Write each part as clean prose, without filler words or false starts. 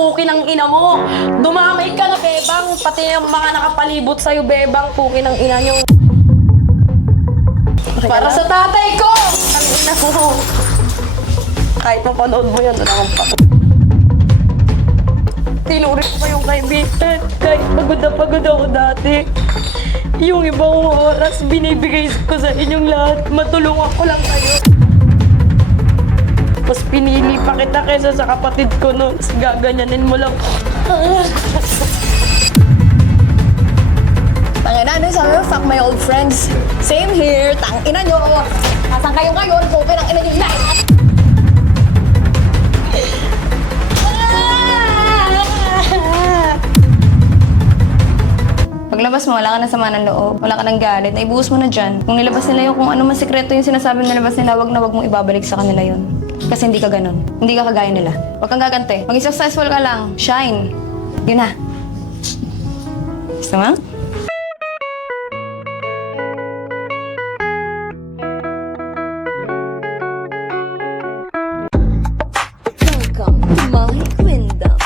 puki ng ina mo. Dumamay ka na, bebang. Pati yung mga nakapalibot sa'yo, bebang, puki ng ina nyo. Para sa tatay ko! Ang ina mo. Kahit mapanood mo yan, doon akong pato. Tinuri ko yung kaibigan. Kahit pagod ako dati. Yung ibang oras, binibigay ko sa inyong lahat. Matulungan ko lang kayo. Mas pinili pa kita kaysa sa kapatid ko noon. Gaganyanin mo lang. Tangina, ano sabi mo? Fuck my old friends. Same here. Tangina nyo. Asan kayo ngayon? Puki ng ina nyo lahat. Paglabas mo, wala ka na sama ng loob. Wala ka ng galit. Naibuhos mo na dyan. Kung nilabas nila yung kung ano man sikreto yung sinasabi nilabas nila, wag na wag mong ibabalik sa kanila yun. Kasi hindi ka ganun. Hindi ka kagaya nila. Huwag kang gagante. Maging successful ka lang. Shine. Yun na. Gusto mo? Welcome to my kingdom.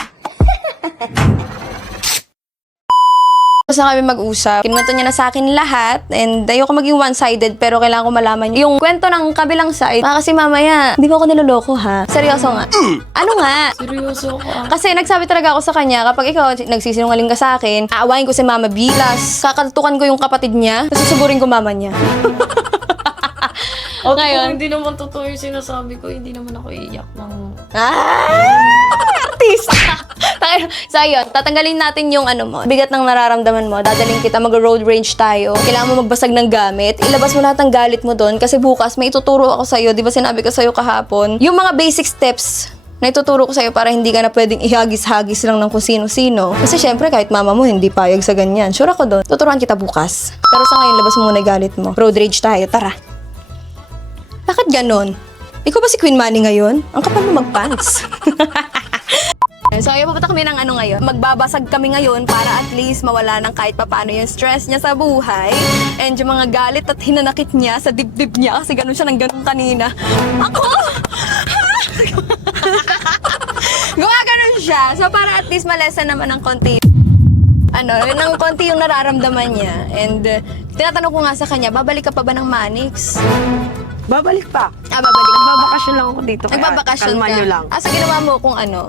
Sa kami mag-usap, kinuwento niya na sa akin lahat and ayoko maging one-sided pero kailangan ko malaman yung kwento ng kabilang side. Kasi mamaya, hindi mo ako niloloko ha. Seryoso nga. Ano nga? Seryoso ka. Kasi nagsabi talaga ako sa kanya, kapag ikaw nagsisinungaling ka sa akin, aawain ko si Mama Bilas, kakaltukan ko yung kapatid niya, tapos susugurin ko mama niya. O Ngayon? kung hindi naman totoo yung sinasabi ko, hindi naman ako iiyak ng... Artista! So ayun, tatanggalin natin yung ano mo, bigat ng nararamdaman mo, dadaling kita, mag-road rage tayo, kailangan mo magbasag ng gamit, ilabas mo lahat ng galit mo doon, kasi bukas may ituturo ako sa'yo, di ba sinabi ko sa'yo kahapon, yung mga basic steps na ituturo ko sa'yo para hindi ka na pwedeng ihagis-hagis lang ng kung sino-sino. Kasi syempre, kahit mama mo hindi payag sa ganyan. Sure ako doon. Tuturuan kita bukas. Pero sa ngayon, labas mo muna yung galit mo. Road rage tayo, tara. Bakit ganon? Ikaw ba si Queen Manny ngayon? Ang kapal mo mag-pants. So, ayaw pupunta kami ng ano ngayon. Magbabasag kami ngayon para at least mawala ng kahit papaano yung stress niya sa buhay. And yung mga galit at hinanakit niya sa dibdib niya kasi ganun siya ng ganun kanina. Ako! Gumaganon siya. So, para at least malesa naman ng konti. Ng konti yung nararamdaman niya. And tinatanong ko nga sa kanya, babalik ka pa ba ng Manix? Babalik pa. Babalik. Nagbabakasyon lang ako dito. Kaya Nagbabakasyon kalma ka. nyo lang. So ginawa mo kung ano?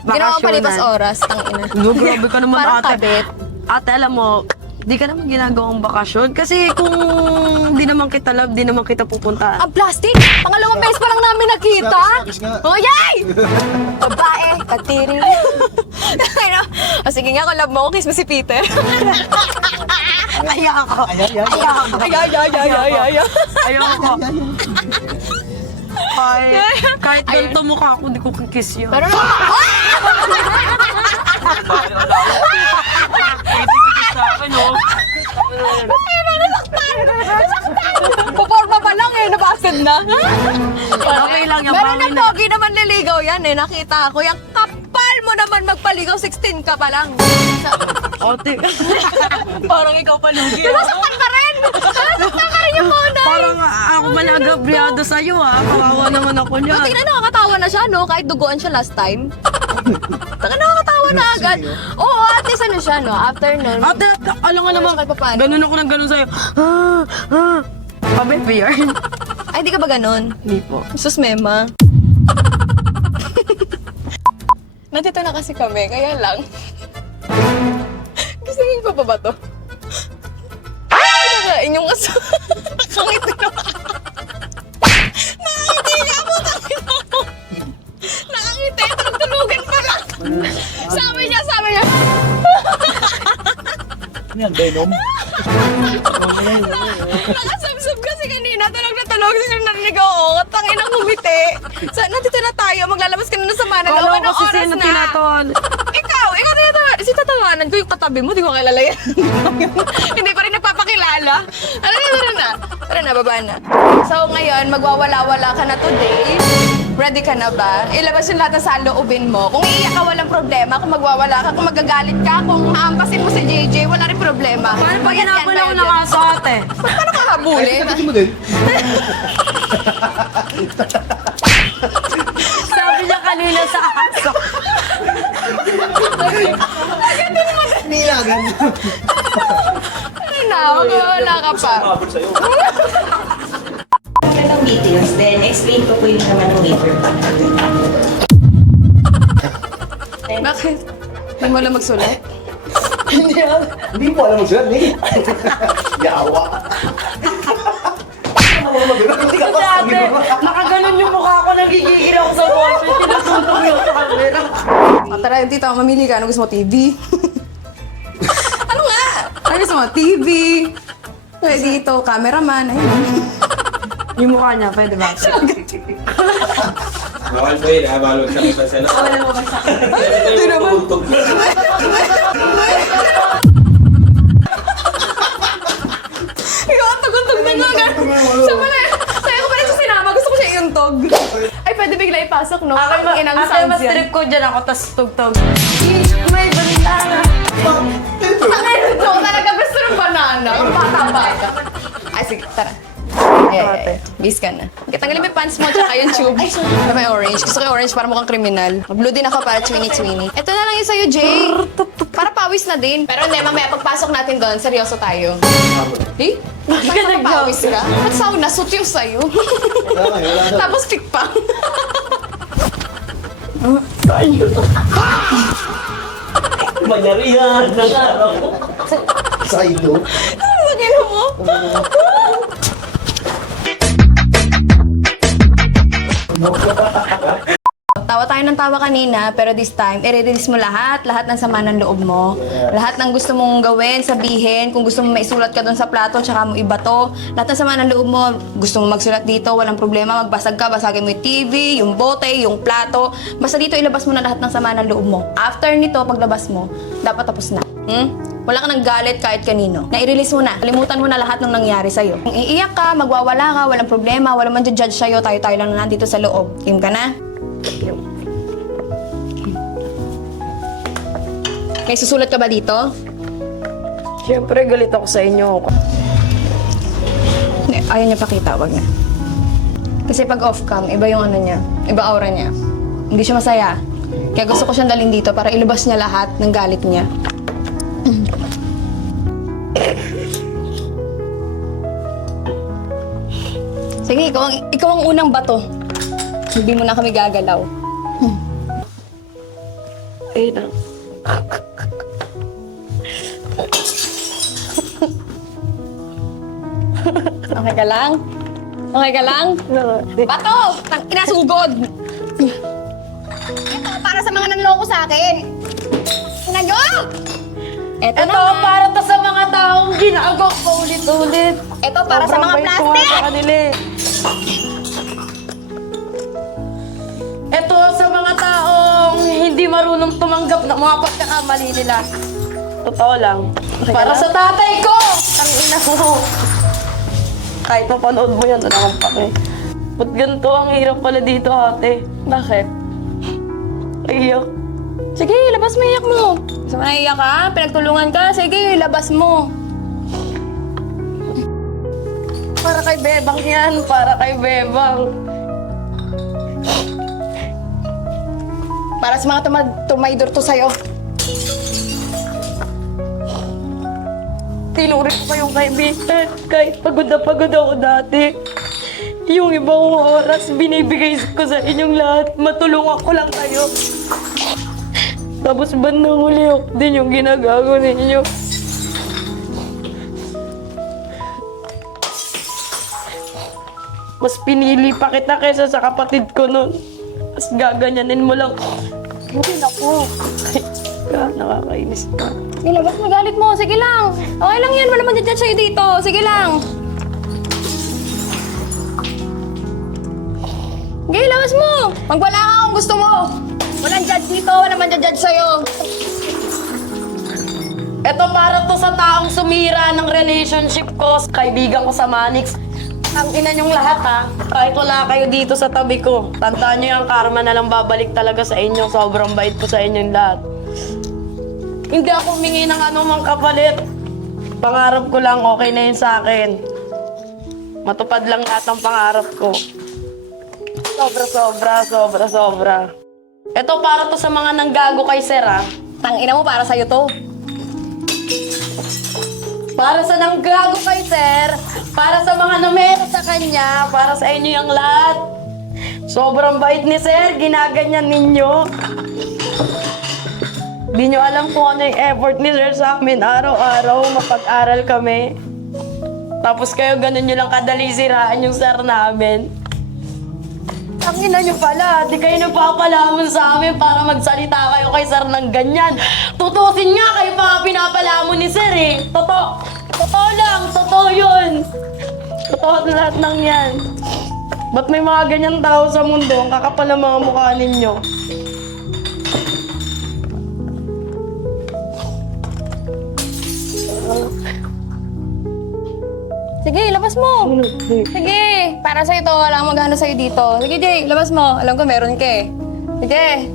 Ginawa mo palipas oras, tangina. Grabe ka naman, Parang ate. kabit. Ate, alam mo, di ka naman ginagawang bakasyon. Kasi kung di naman kita love, di naman kita pupunta. Ang plastic! Pangalawang beses pa lang namin nakita! Oh, yay! Babae, katiri. Ano? O sige nga, kung love mo, kiss mo si Peter. Ayoko. Ayoko. Kahit ganito mukha ako, di ko kikiss yun. Pero Sa akin, oh. Puporma pa lang eh, nabasted na. Okay lang yan. Meron bangin na pogi naman niligaw yan eh, nakita ko. Yung kapal mo naman magpaligaw, 16 ka pa lang. Ate. Parang ikaw palugi. Nasaktan ka rin! Nasaktan ka rin yung muna! Parang ako malagabriado sa'yo, ha. Kawawa naman ako niyan. Tingnan, nakakatawa na siya, no? Kahit duguan siya last time. Nakakatawa na agad. Oo, at least ano siya, no? After nun. Ate, alam nga naman, kahit papaano. ganun ako ng ganun sa'yo. Pabebe yarn. Ay, di ka ba ganun? Hindi po. Sus, Mema. Nandito na kasi kami, kaya lang. Gisingin ko pa ba to? Kinakain yung aso. Nakangiti na. Nakangiti nga mo, nakangiti mo. Nakangiti, tulugan pa lang. Sabi niya. Yan, Venom. Nakasubsob kasi kanina, tulog na tulog. Sino narinig ako? Tanginang humiti. Nandito na tayo, maglalabas ka na sa mana. Alam Anong ko kasi oras sino na? tinatawanan. Ikaw tinatawanan. Si tatawanan ko yung katabi mo, di ko kilala yan. Hindi ko rin nagpapakilala. Tara na, baba na. So ngayon, magwawala-wala ka na today. Ready ka na ba? Ilabas yung lahat ng saloobin mo. Kung iiyak ka, walang problema. Kung magwawala ka, kung magagalit ka, kung haampasin mo si JJ, wala rin problema. Paano pag Bayad yan, hinabol ako bayad ng yan. aso, ate? Paano ka habulin? Pati mo din. Sabi niya kanina sa aso. ganyan. Ay na, wala ka pa. Umabot sa'yo. ng details, then explain ko po yung naman ng waiter. Bakit? Hindi mo lang magsulat? Hindi po alam mo siya, eh. Yawa. Dati, nakaganon yung mukha ko, nagigigil ako sa boses, sinusuntong yung camera. Tara, dito, mamili ka. Ano gusto mo, TV? Ano nga? Ano gusto mo, TV? Pwede dito, cameraman. Ayun. Yung mukha niya, pwede ba? Bawal po yun, balot sa iba sa Wala mo ba sa akin? Ito naman. Ikaw, ang tugtog na nga. Siya pala. Kaya ko pala siya sinama. Gusto ko siya iuntog. Ay, pwede bigla ipasok, no? Akin Ang inang mas sounds yan. trip ko dyan ako, tas tugtog. May banana. Ang ito, talaga gusto ng banana. Ang bata-bata. Ay, sige, tara. Bis ka na. Tanggalin mo yung pants mo tsaka yung tube. Ano may orange? Gusto ko yung orange para mukhang kriminal. Mag-blue din ako para chwini-chwini. Ito na lang yung sa'yo, Jay. Para pawis na din. Pero hindi, mamaya pagpasok natin doon, seryoso tayo. Eh? Bakit pawis ka? At sauna, suit yung sa'yo. Tapos pick pa. Manyarihan ng araw. Saido. Ano ba ginawa mo? Tawa tayo ng tawa kanina, pero this time, i-release mo lahat ng sama ng loob mo. Lahat ng gusto mong gawin, sabihin, kung gusto mo maisulat ka doon sa plato, tsaka mo ibato. Lahat ng sama ng loob mo, gusto mo magsulat dito, walang problema, magbasag ka, basagin mo yung TV, yung bote, yung plato. Basta dito, ilabas mo na lahat ng sama ng loob mo. After nito, paglabas mo, dapat tapos na. Wala ka nang galit kahit kanino. Na-release mo na. Kalimutan mo na lahat ng nangyari sa'yo. Kung iiyak ka, magwawala ka, walang problema, walang man judge sa'yo, tayo-tayo lang na nandito sa loob. Game ka na? May susulat ka ba dito? Siyempre, galit ako sa inyo. Hindi, ayaw niya pakita, wag na. Kasi pag off-cam, iba yung ano niya, iba aura niya. Hindi siya masaya. Kaya gusto ko siyang dalhin dito para ilabas niya lahat ng galit niya. Sige, ikaw ang unang bato. Hindi mo na kami gagalaw. Ayun lang. Okay ka lang? Okay ka lang? Bato! Tang inasugod! Ito, para sa mga nanloko sa akin! Inayo! Ito Ito, naman. para to sa mga taong ginagawa ko ulit-ulit. Ito, para sa mga Sobrang bait ko nga plastic! sa kanila eh. Ito sa mga taong hindi marunong tumanggap ng mga pagkakamali nila. Totoo lang. Para sa tatay ko! Ang ina mo. Kahit mapanood mo yan, wala kang pake. Ba't ganito? Ang hirap pala dito, ate. Bakit? Iyak. Sige, labas mo iyak mo. Gusto mo naiyak ka? Pinagtulungan ka? Sige, labas mo. Para kay Bebang yan. Para kay Bebang. Para sa mga tumaydor to sa'yo. Tinuri ko kayong kaibigan. Kahit pagod na pagod ako dati. Yung ibang oras, binibigay ko sa inyong lahat. Matulungan ko lang kayo. Tapos bandang huli din yung ginagago ninyo. Mas pinili pa kita kaysa sa kapatid ko nun. Mas gaganyanin mo lang. Hindi ako. Ay, nakakainis ka. Sige, labas mo galit mo. Sige lang. Okay lang yan. Wala man dyan sa'yo dito. Sige lang. Sige, labas mo. Magwala ka kung gusto mo. Walang judge dito. Wala man judge sa'yo. Ito para to sa taong sumira ng relationship ko. Kaibigan ko sa Manix. Ang ina niyong lahat ha. Kahit wala kayo dito sa tabi ko. Tandaan niyo yung karma na lang babalik talaga sa inyo. Sobrang bait ko sa inyong lahat. Hindi ako humingi ng anumang kapalit. Pangarap ko lang, okay na yun sa akin. Matupad lang lahat ng pangarap ko. Sobra. Ito para to sa mga nanggago kay Sir ha. Tangina mo para sa'yo to. Para sa nanggago kay sir, para sa mga numero sa kanya, para sa inyo yung lahat. Sobrang bait ni sir, ginaganyan ninyo. Di nyo alam kung ano yung effort ni sir sa amin. Araw-araw, mapag-aral kami. Tapos kayo, ganun nyo lang kadali siraan yung sir namin. Ang ina nyo pala, di kayo nagpapalamon sa amin para magsalita kayo kay sir ng ganyan. Tutusin nga kayo pa pinapalamon ni sir eh. Totoo lang, totoo yun. Totoo lahat ng yan. Ba't may mga ganyan tao sa mundo? Ang kakapal ng mga mukha ninyo. Sige, labas mo. Sige, para sa'yo to. Wala akong maghano sa'yo dito. Sige, Jay, labas mo. Alam ko meron ka eh. Sige.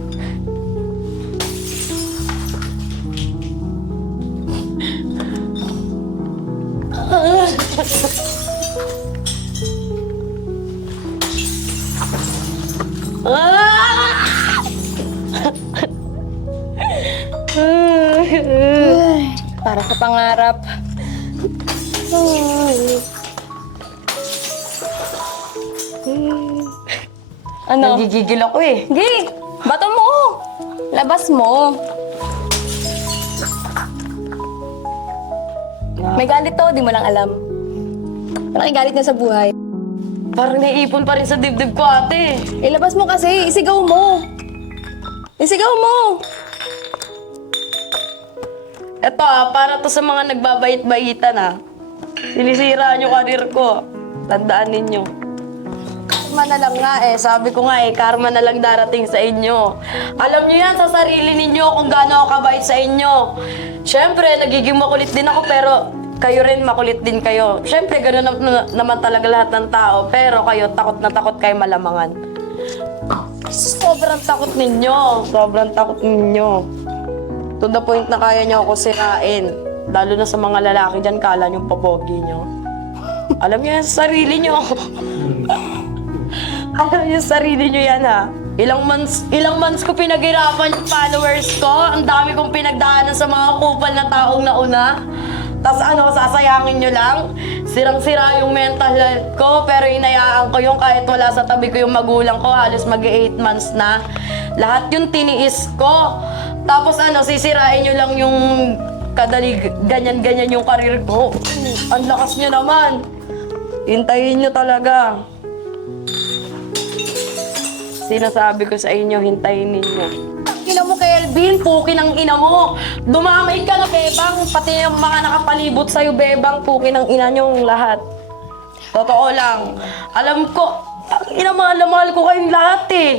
Para sa pangarap. Ano? Nagigigil ako eh. Sige, bato mo. Labas mo. May galit to, di mo lang alam. Malaki galit niya sa buhay. Parang naiipon pa rin sa dibdib ko, ate. Ilabas mo kasi, isigaw mo. Isigaw mo. Eto para to sa mga nagbabait-baitan Sinisira yung karir ko. Tandaan ninyo. Karma na lang nga eh. Sabi ko nga eh, karma na lang darating sa inyo. Alam niyo yan sa sarili ninyo kung gaano ako kabait sa inyo. Siyempre, nagiging makulit din ako pero kayo rin makulit din kayo. Siyempre, gano'n naman talaga lahat ng tao. Pero kayo, takot na takot kayo malamangan. Sobrang takot ninyo. Sobrang takot ninyo. To the point na kaya niyo ako sirain. Lalo na sa mga lalaki dyan, kala niyo papogi niyo. Alam niyo yan sa sarili niyo. Alam niyo sa sarili niyo yan Ilang months ko pinaghirapan yung followers ko. Ang dami kong pinagdaanan sa mga kupal na taong nauna. Tapos sasayangin niyo lang. Sirang-sira yung mental health ko. Pero hinayaan ko yung kahit wala sa tabi ko yung magulang ko. Halos mag-8 months na. Lahat yung tiniis ko. Tapos sisirain nyo lang yung kadali, ganyan-ganyan yung karir ko. Ang lakas nyo naman. Hintayin nyo talaga. Sinasabi ko sa inyo, hintayin ninyo. Ina mo, Kelvin, pukin ang ina mo. Dumamay ka na, bebang. Pati yung mga nakapalibot sa'yo, bebang, pukin ang ina nyo lahat. Totoo lang. Alam ko, mahal ko kayong lahat eh.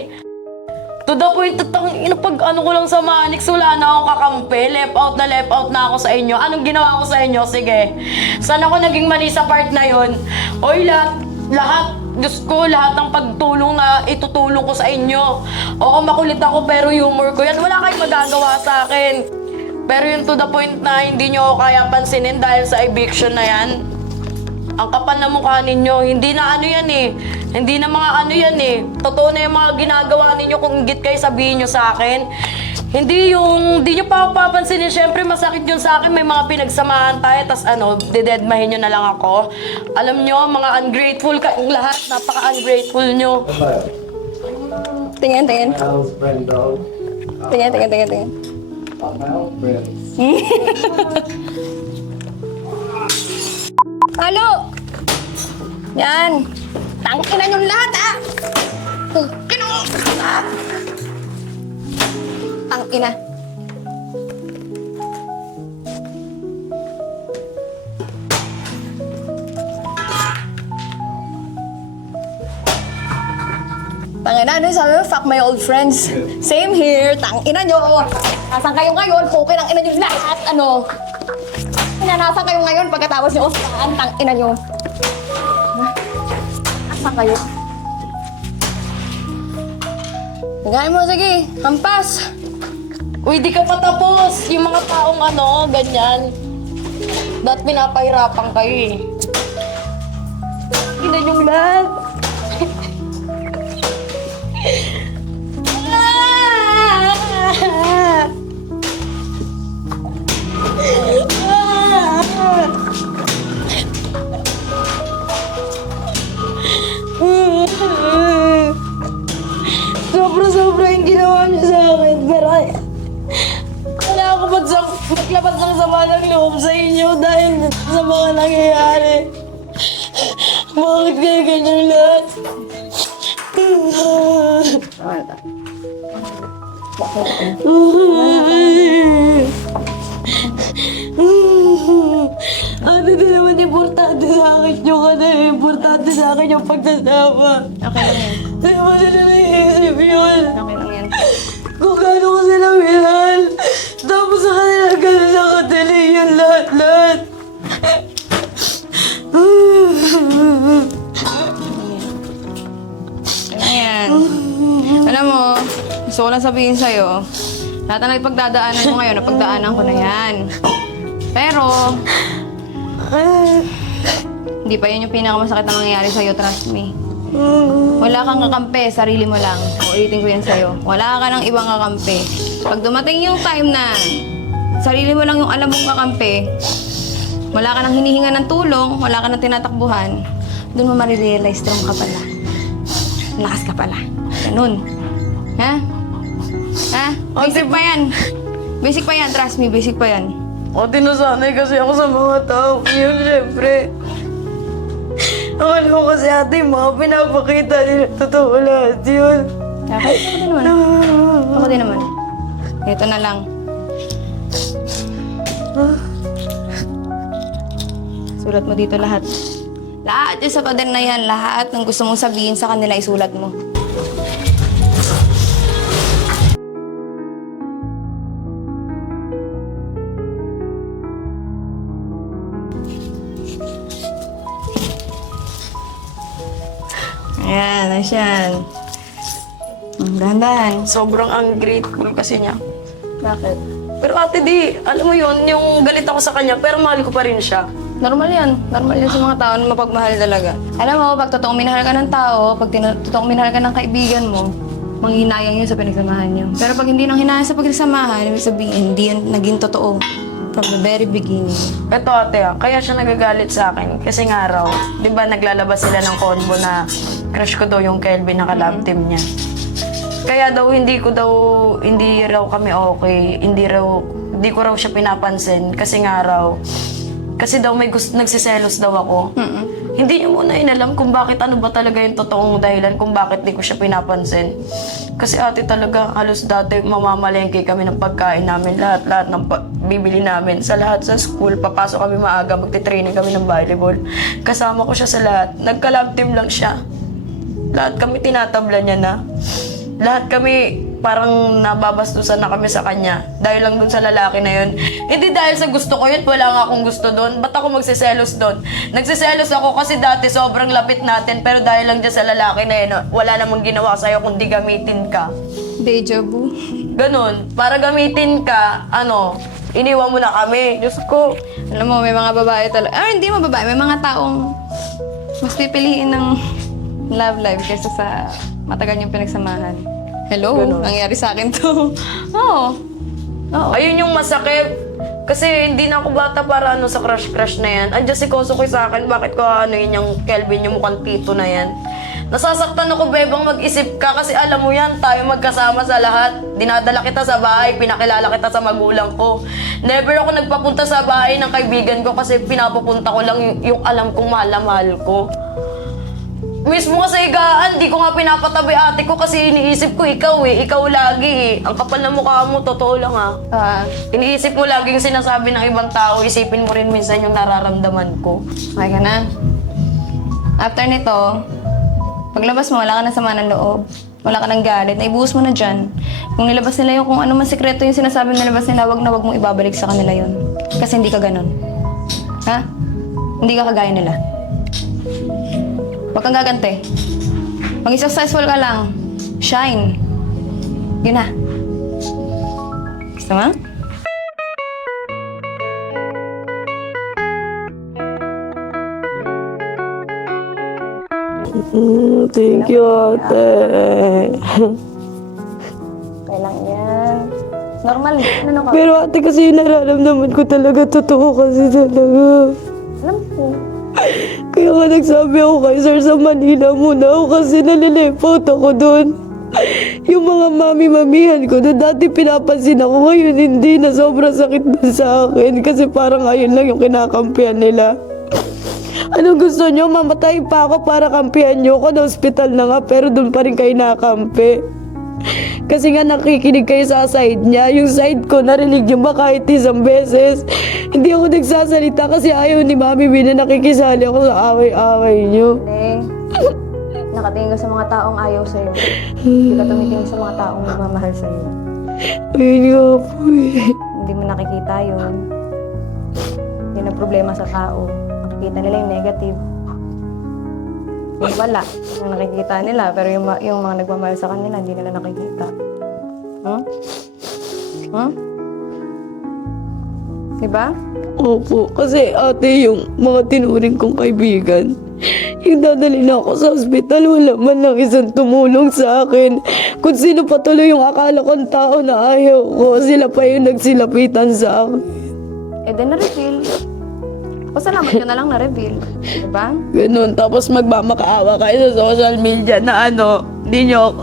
To the point that pag ko lang sa Manix, wala na akong kakampi. Left out na ako sa inyo. Anong ginawa ko sa inyo? Sige. Saan ako naging mali sa part na yon? Oy, lahat, Diyos ko, lahat ng pagtulong na itutulong ko sa inyo. Oo, makulit ako pero humor ko yan. Wala kayong magagawa sa akin. Pero yun to the point na hindi nyo ako kaya pansinin dahil sa eviction na yan. Ang kapal na mukha ninyo, hindi na yan eh. Hindi na mga yan eh. Totoo na yung mga ginagawa ninyo kung ingit kayo sabihin nyo sa akin. Hindi nyo pa ako papansinin. Siyempre, masakit yun sa akin. May mga pinagsamahan tayo, tas didedmahin nyo na lang ako. Alam nyo, mga ungrateful kayong lahat. Napaka-ungrateful nyo. Tingin. House friend daw. Tingin. House friend. Halo! Yan! Tangkinan yung lahat, Tangkina. Tangina, sabi mo, fuck my old friends. Same here, tangina nyo. Nasaan kayo ngayon? Pukin ang ina nyo lahat, Nasaan kayo ngayon pagkatapos nyo usahan? Tangina nyo. Nasaan kayo? Hanggang mo, sige. Hampas. Uy, di ka pa tapos. Yung mga taong ganyan. Dapat pinapahirapan kayo eh. Tingnan yung lahat. maglabas ng sama ng loob sa inyo dahil sa mga nangyayari. Bakit kayo ganyan lahat? Ano din naman importante sa akin yung importante sa akin yung pagsasama. Okay lang yan. Hindi mo sila naiisip yun. Okay lang yan. Kung gaano ko sila minahal. Tapos sa kanila gano'n na kadali yun lahat-lahat. Okay lang yan. Alam mo, gusto ko lang sabihin sa'yo, lahat na nagpagdadaanan mo ngayon, napagdaanan ko na yan. Pero, hindi pa yun yung pinakamasakit na mangyayari sa'yo, trust me. Wala kang kakampi, sarili mo lang. Ulitin ko yan sa'yo. Wala ka ng ibang kakampi. Pag dumating yung time na sarili mo lang yung alam mong kakampi, wala ka nang hinihinga ng tulong, wala ka nang tinatakbuhan, doon mo marirealize strong ka pala. Lakas ka pala. Ganun. Ha? Ha? Basic pa yan. Basic pa yan, trust me, basic pa yan. Ate, nasanay kasi ako sa mga tao. Yun, syempre. Akala ko kasi ate, yung mga pinapakita nila, totoo lahat yun. Okay, ako din naman. Ako din naman. Ito na lang. Sulat mo dito lahat. Lahat yung sa pader na yan, lahat ng gusto mong sabihin sa kanila, isulat mo. Ayan, ayos yan. Dahan-dahan. Sobrang ungrateful kasi niya. Bakit? Pero ate, di, alam mo yun, yung galit ako sa kanya, pero mahal ko pa rin siya. Normal yan. Normal yan sa mga tao na mapagmahal talaga. Alam mo, pag totoong minahal ka ng tao, pag totoong minahal ka ng kaibigan mo, manghihinayang yun sa pinagsamahan niyo. Pero pag hindi nang hinayang sa pagsamahan, ibig sabihin, hindi yan naging totoo. From the very beginning. Ito ate, kaya siya nagagalit sa akin. Kasi nga raw, di ba naglalabas sila ng convo na crush ko daw yung Kelvin na ka-love team niya. Kaya daw, hindi raw kami okay. Hindi ko raw siya pinapansin. Kasi nga raw, kasi daw may nagsiselos daw ako. Hindi niyo muna inalam kung bakit ano ba talaga yung totoong dahilan kung bakit di ko siya pinapansin. Kasi ate talaga, halos dati mamamalengke kami ng pagkain namin. Lahat ng bibili namin. Sa lahat sa school, papasok kami maaga, magte-training kami ng volleyball. Kasama ko siya sa lahat. Nagka-love team lang siya. Lahat kami tinatabla niya na. Lahat kami parang nababastusan na kami sa kanya. Dahil lang dun sa lalaki na yun. Hindi dahil sa gusto ko yun, wala nga akong gusto dun. Ba't ako magsiselos dun? Nagsiselos ako kasi dati sobrang lapit natin. Pero dahil lang dyan sa lalaki na yun, wala namang ginawa sa'yo kundi gamitin ka. Deja vu. Ganon. Para gamitin ka, iniwan mo na kami. Diyos ko. Alam mo, may mga babae talaga. Hindi mo babae. May mga taong mas pipiliin ng love life kaysa sa matagal niyong pinagsamahan. Hello? Ganun. Nangyari sa akin to. Oo. Ayun yung masakit. Kasi hindi na ako bata para sa crush na yan. Andiyan si Kosokoy sa akin, bakit ko yun yung Kelvin, yung mukhang tito na yan. Nasasaktan ako, bebang mag-isip ka kasi alam mo yan, tayo magkasama sa lahat. Dinadala kita sa bahay, pinakilala kita sa magulang ko. Never ako nagpapunta sa bahay ng kaibigan ko kasi pinapapunta ko lang yung alam kong mahal na mahal ko. Mismo nga sa higaan, di ko nga pinapatabi ate ko kasi iniisip ko ikaw lagi Ang kapal na mukha mo, totoo lang Iniisip mo lagi yung sinasabi ng ibang tao, isipin mo rin minsan yung nararamdaman ko. Okay ka na? After nito, paglabas mo, wala ka na sama ng loob. Wala ka ng galit, naibuhos mo na dyan. Kung nilabas nila yung kung ano man sikreto yung sinasabi nilabas nila, wag na wag mong ibabalik sa kanila yun. Kasi hindi ka ganun. Ha? Hindi ka kagaya nila. Huwag kang gagante. Maging successful ka lang. Shine. Yun na. Gusto mo? Thank you, ate. Okay lang yan. Normal. Ano ka? Pero ate kasi nararamdaman ko talaga, totoo kasi talaga. Alam ko. Kaya nga nagsabi ako kay sir sa Manila muna ako kasi nalilipot ako doon. Yung mga mami-mamihan ko na dati pinapansin ako, ngayon hindi na, sobrang sakit na sa akin kasi parang ayun lang yung kinakampihan nila. Anong gusto nyo? Mamatay pa ako para kampihan nyo ako. Na hospital na nga pero doon pa rin kayo nakampi. Kasi nga nakikinig kayo sa side niya. Yung side ko narinig nyo ba kahit isang beses? Hindi ako nagsasalita kasi ayaw ni Mami B na nakikisali ako sa away-away nyo. Nakatingin ka sa mga taong ayaw sa'yo. Hindi ka tumitingin sa mga taong nagmamahal sa'yo. Ayun nga po eh. Hindi mo nakikita yun. Yun ang problema sa tao. Nakikita nila yung negative. Yung wala, yung nakikita nila. Pero yung mga nagmamahal sa kanila, hindi nila nakikita. Diba? Opo, kasi ate yung mga tinuring kong kaibigan, yung dadalhin ako sa ospital, wala man lang isang tumulong sa akin. Kung sino patuloy yung akala kong tao na ayaw ko, sila pa yung nagsilapitan sa akin. Eh, then na-reveal. Pasalamat ka na lang na-reveal. Diba? Ganun, tapos magmamakaawa kayo sa social media na di nyo ako,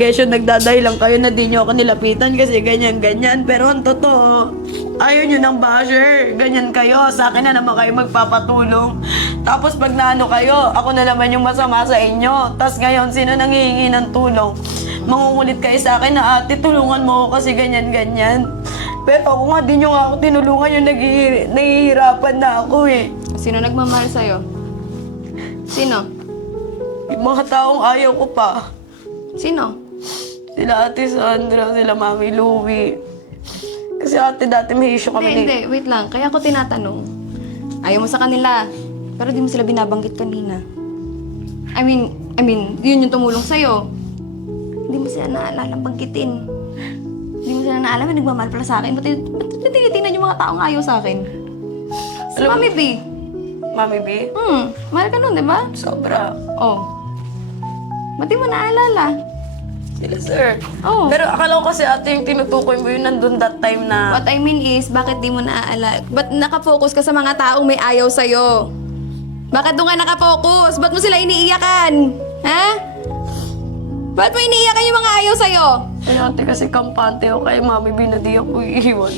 kesyo nagdaday lang kayo na di nyo ako nilapitan kasi ganyan-ganyan. Pero ang totoo, ayaw nyo ng basher. Ganyan kayo, sa akin na naman kayo magpapatulong. Tapos pag naano kayo, ako na naman yung masama sa inyo. Tapos ngayon, sino nanghihingi ng tulong? Mangungulit kayo sa akin na ate, tulungan mo ako kasi ganyan-ganyan. Pero ako nga, di nyo nga ako tinulungan yung nahihirapan na ako eh. Sino nagmamahal sa'yo? Sino? Yung mga taong ayaw ko pa. Sino? Sila Ate Sandra, sila Mami Louie. Kasi ate dati may issue kami Hindi, wait lang. Kaya ako tinatanong. Ayaw mo sa kanila, pero di mo sila binabanggit kanina. I mean, yun yung tumulong sa'yo. Hindi mo sila naalala banggitin. Hindi mo sila naalala, may nagmamahal pala sa akin. Ba't tinitingnan yung mga taong ayaw sa akin? Si Mami B. Mami B? Mahal ka nun, di ba? Sobra. Oh. Ba't di mo naalala? Sila sir. Oh. Pero akala ko kasi ate yung tinutukoy mo yun nandun that time na... What I mean is, bakit di mo naaalala? Ba't nakafocus ka sa mga taong may ayaw sa'yo? Bakit doon ka nakafocus? Ba't mo sila iniiyakan? Ha? Ba't mo iniiyakan yung mga ayaw sa'yo? Ay ate kasi kampante ako kay Mami B na di ako iiwan.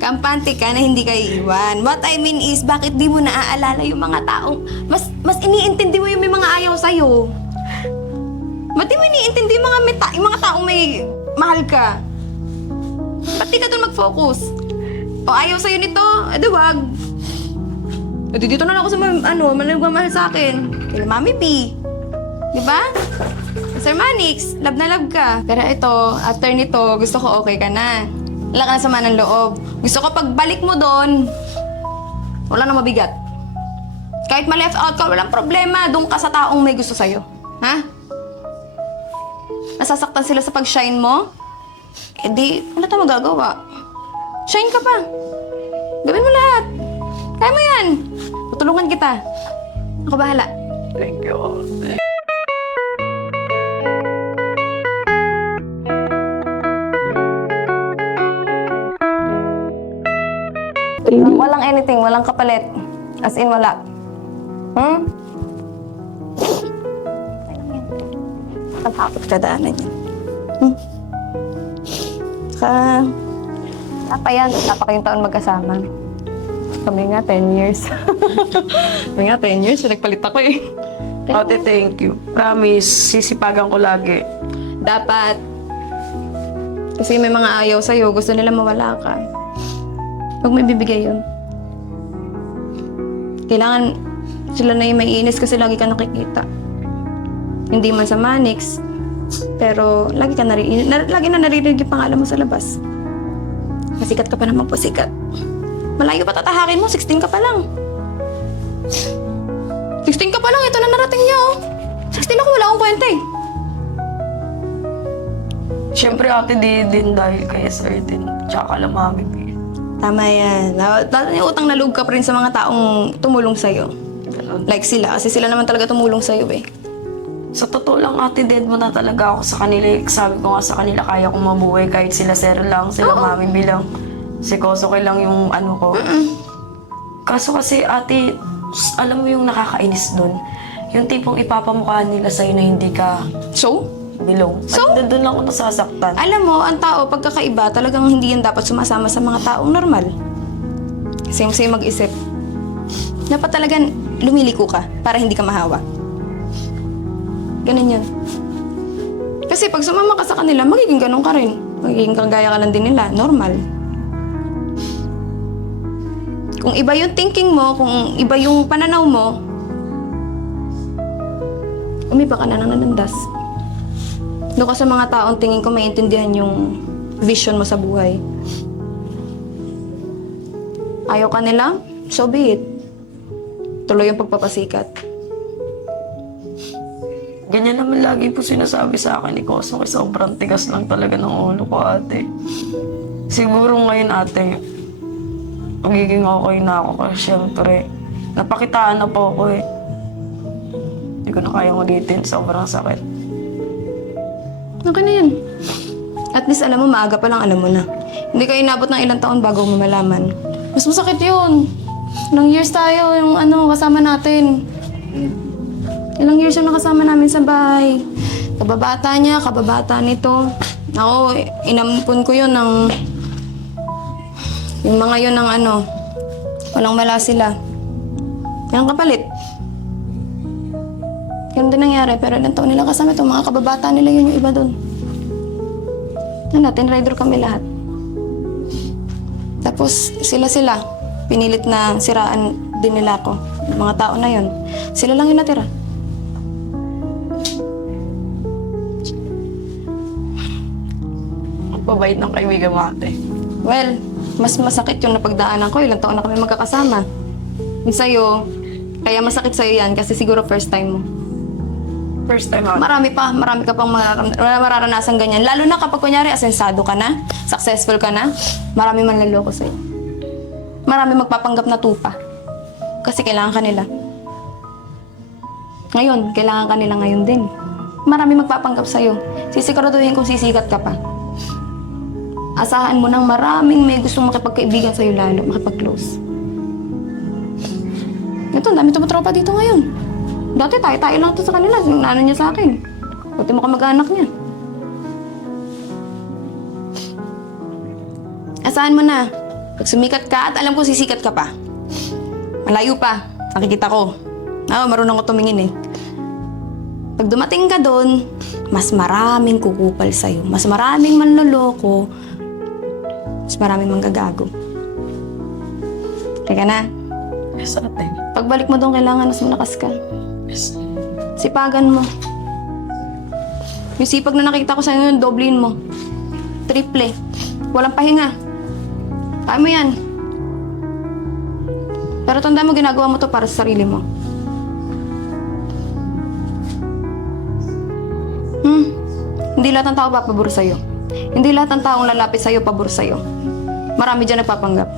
Kampante ka na hindi ka iiwan. What I mean is, bakit di mo naaalala yung mga taong... Mas iniintindi mo yung may mga ayaw sa'yo. Ba't di mo iniintindi yung mga taong may mahal ka? Ba't di ka doon mag-focus? O ayaw sa'yo nito? Eh, wag. E di dito na lang ako sa managmamahal sa akin. Kila Mami P. Diba? Sir Manix, love na love ka. Pero ito, after nito, gusto ko okay ka na. Wala ka na sama ng loob. Gusto ko pagbalik mo doon, wala na mabigat. Kahit ma-left out ka, walang problema. Doon ka sa taong may gusto sa'yo. Ha? Nasasaktan sila sa pag-shine mo? Eh di, wala tayong magagawa. Shine ka pa. Gawin mo lahat. Kaya mo yan. Tutulungan kita. Ako bahala. Thank you. Walang anything, walang kapalit. As in, wala. Tapos kadaanan yan. Wala pa yan. Wala pa kayong taon magkasama. Kami nga, 10 years. Kami nga, 10 years. Nagpalit ako eh. Ate, thank you. Promise, sisipagan ko lagi. Dapat. Kasi may mga ayaw sa'yo. Gusto nila mawala ka. Huwag may bibigay yun. Kailangan sila na yung maiinis kasi lagi ka nakikita. Hindi man sa Manix, pero lagi na naririnig yung pangalan mo sa labas. Masikat ka pa naman po, sikat. Malayo pa tatahakin mo, 16 ka pa lang. 16 ka pa lang, ito na narating niya, oh. 16 ako, wala akong kwenta eh. Siyempre ate, di din dahil kay sir din. Tsaka lang Mami B. Tama yan. Yung utang na loob ka pa rin sa mga taong tumulong sa'yo. Like sila, kasi sila naman talaga tumulong sa'yo eh. Sa totoo lang ate, dead mo na talaga ako sa kanila. Sabi ko nga sa kanila, kaya kong mabuhay kahit sila sir lang, sila Mami B lang. Si Kosoke lang yung ano ko. Kaso kasi ate, alam mo yung nakakainis dun? Yung tipong ipapamukha nila sa'yo na hindi ka... So? Bilong. So? Ay, doon ako nasasaktan. Alam mo, ang tao, pagkakaiba, talagang hindi yan dapat sumasama sa mga taong normal. Same mag-isip. Dapat talagang lumiliko ka para hindi ka mahawa. Ganun yun. Kasi pag sumama ka sa kanila, magiging ganun ka rin. Magiging kagaya ka lang din nila. Normal. Kung iba yung thinking mo, kung iba yung pananaw mo, umiba ka na ng nanandas. Doon ka sa mga taong tingin ko maintindihan yung vision mo sa buhay. Ayaw ka nila? So be it. Tuloy yung pagpapasikat. Ganyan naman lagi po sinasabi sa akin ni Koso kasi sobrang tigas lang talaga ng ulo ko, ate. Siguro ngayon, ate, magiging okay na ako kasi syempre, napakitaan na po ako eh. Hindi ko na kayang ulitin, sobrang sakit. Okay na yan. At least alam mo, maaga pa lang alam mo na. Hindi ka inabot ng ilang taon bago mo malaman. Mas masakit yun. Ilang years tayo yung kasama natin. Ilang years yung nakasama namin sa bahay. Kababata niya, kababata nito. Ako, inampun ko yun ng... Yung mga yun ng walang mala sila. Yan ang kapalit. Ganun din nangyari, pero ilang taon nila kasama ito. Mga kababata nila yun yung iba dun. Natin, rider kami lahat. Tapos sila, pinilit na siraan din nila ako. Yung mga tao na yun. Sila lang yung natira. Ang babait ng kaibigan mo, ate. Well, mas masakit yung napagdaanan ko. Ilang taon na kami magkakasama. Yung sa'yo, kaya masakit sa'yo yan kasi siguro first time mo. First time ako. Marami ka pang mararanasan ganyan. Lalo na kapag kunyari asensado ka na, successful ka na, marami manlaloko sa'yo. Marami magpapanggap na tupa. Kasi kailangan ka nila. Ngayon, kailangan ka nila ngayon din. Marami magpapanggap sa'yo. Sisiguraduhin kung sisikat ka pa. Asahan mo nang maraming may gustong makipagkaibigan sa'yo lalo, makipag-close. Ito, ang dami tumutropa dito ngayon. Dati tayo lang ito sa kanila. Yung nano niya sa akin. Pati mo kamag-anak niya. Asahan mo na. Pag sumikat ka at alam ko sisikat ka pa. Malayo pa. Nakikita ko. Marunong ko tumingin eh. Pag dumating ka doon, mas maraming kukupal sa'yo. Mas maraming manloloko. Mas maraming manggagago. Kaya na. Yes, ate. Pagbalik mo doon, kailangan mas malakas ka. Yes. Sipagan mo. Yung sipag na nakita ko sa inyo, doblein mo. Triple. Walang pahinga. Kaya mo yan. Pero tanda mo, ginagawa mo to para sa sarili mo. Hindi lahat ng tao papabor sa'yo. Hindi lahat ng taong lalapit sa'yo, pabor sa'yo. Marami dyan nagpapanggap.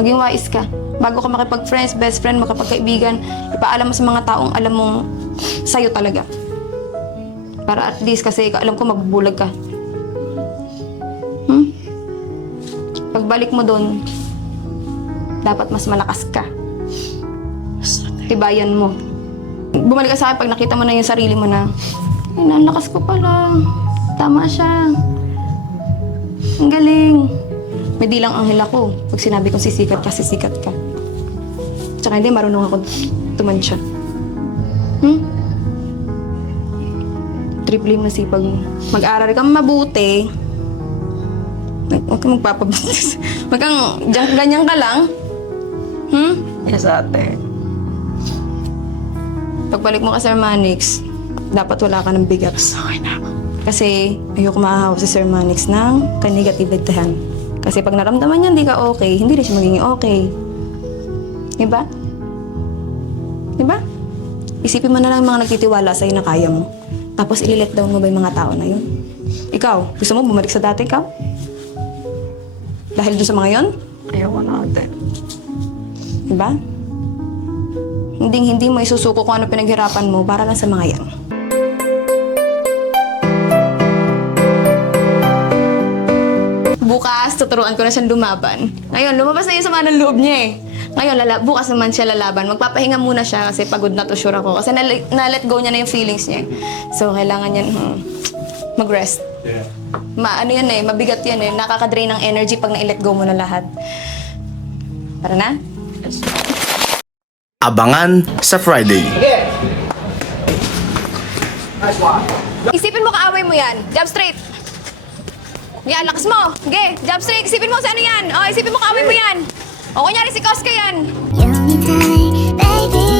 Maging wais ka. Bago ka makipag-friends, best friend, makapagkaibigan, ipaalam mo sa mga taong alam mong sa'yo talaga. Para at least kasi alam ko mabubulag ka. Pagbalik mo doon, dapat mas malakas ka. Tibayan mo. Bumalik ka sa akin pag nakita mo na yung sarili mo na, ay, nalakas ko pala. Tama siya. Ang galing. May dilang anghel ako. Pag sinabi kong sisikat ka, sisikat ka. Tsaka hindi, marunong ako tumansya. Triple mo sipag mo. Mag-aral kang mabuti. Huwag kang magpapabutis. Huwag kang ganyan ka lang. Yes, ate. Pagbalik mo ka, Sir Manix, dapat wala ka ng bigat. Okay na. Kasi ayoko mahahawa si Sir Manix ng kanegatibitahan. Kasi pag naramdaman niya hindi ka okay, hindi rin siya magiging okay. Diba? Diba? Isipin mo na lang yung mga nagtitiwala sa'yo na kaya mo. Tapos ililet down mo ba yung mga tao na yun? Ikaw, gusto mo bumalik sa dati ikaw? Dahil doon sa mga yun? Ayoko na, ate. Diba? Hindi mo isusuko kung ano pinaghirapan mo para lang sa mga yan. bukas, tuturuan ko na siyang lumaban. Ngayon, lumabas na yung sama ng loob niya eh. Ngayon, bukas naman siya lalaban. Magpapahinga muna siya kasi pagod na to, sure ako. Kasi na-let go niya na yung feelings niya. So, kailangan niya mag-rest. Ano yan eh, mabigat yan eh. Nakaka-drain ng energy pag na-let go mo na lahat. Tara na? Abangan sa Friday. Isipin mo kaaway mo yan. Jab straight. Yan, lakas mo. Okay, jab straight. Isipin mo sa ano yan. Oh, isipin mo kaaway mo yan. O, kunyari si Koska yan. You need time, baby.